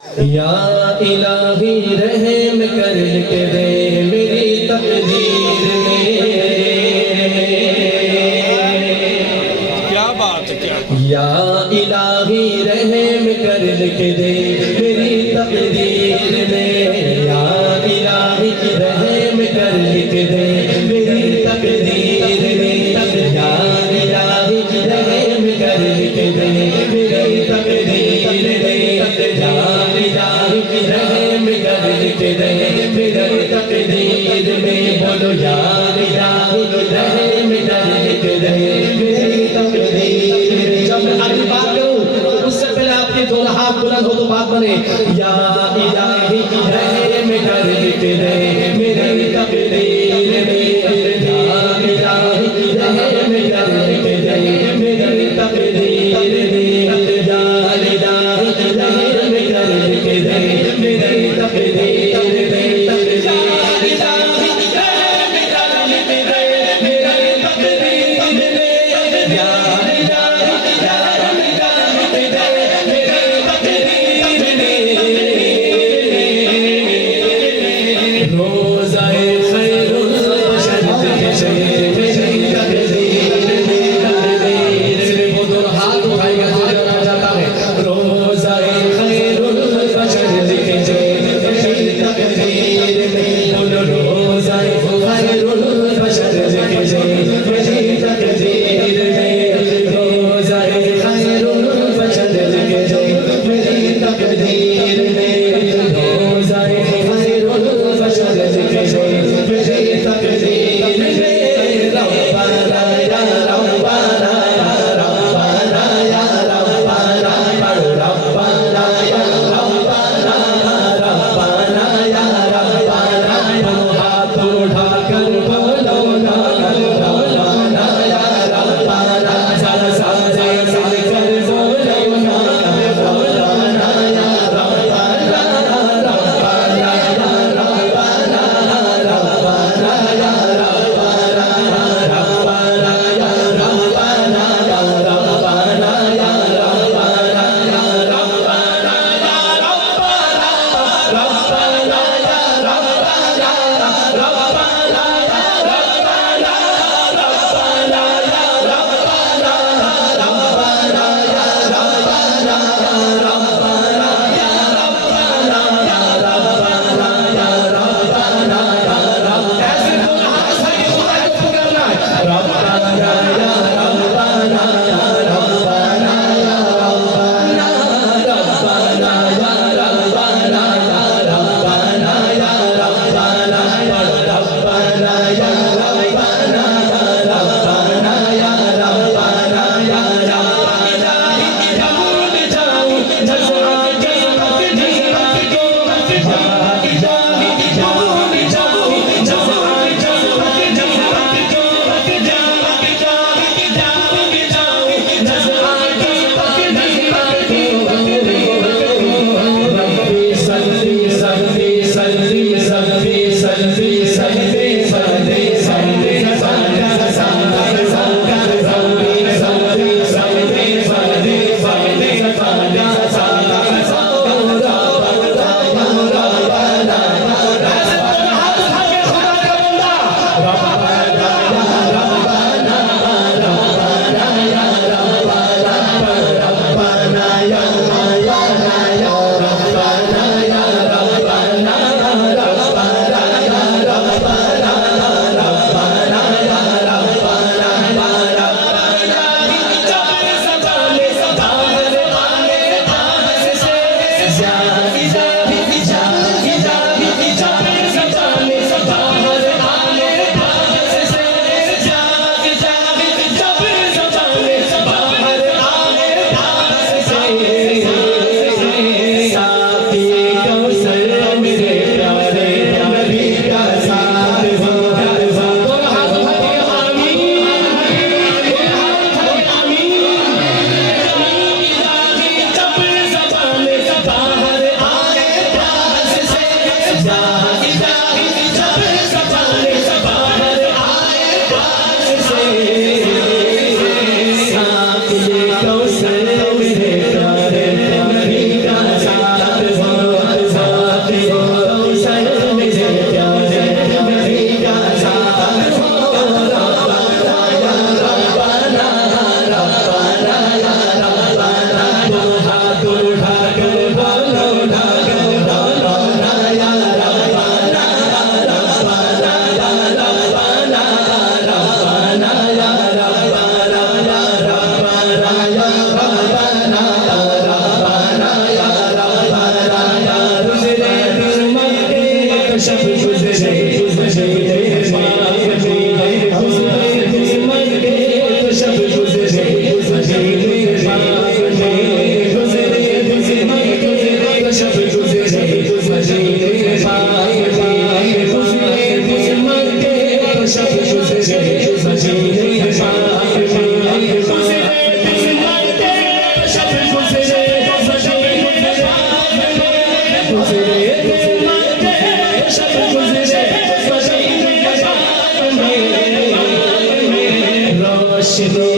या इलाही रहम कर के दे मेरी तकदीर में। क्या बात है, क्या या इलाही रहम कर के दे मेरी तकदीर में। या इलाही रहम कर के दे मेरी तकदीर में। या इलाही रहम कर के दे मेरी तकदीर में। या इलाही रहम कर के दे मेरी तकदीर में। बोलो या इलाही रहम कर के दे मेरी तकदीर में। जब मैं अगली बात करूं तो उससे पहले आपके दोनों हाथ बुलंद हो तो बात बने। या इलाही रहम कर के दे मेरी तकदीर में। या इलाही रहम कर के दे मेरी तकदीर में। या इलाही रहम कर के दे मेरी तकदीर में। या इलाही रहम कर के दे मेरी तकदीर में। या इलाही रहम कर के दे मेरी तकदीर में। रोशनी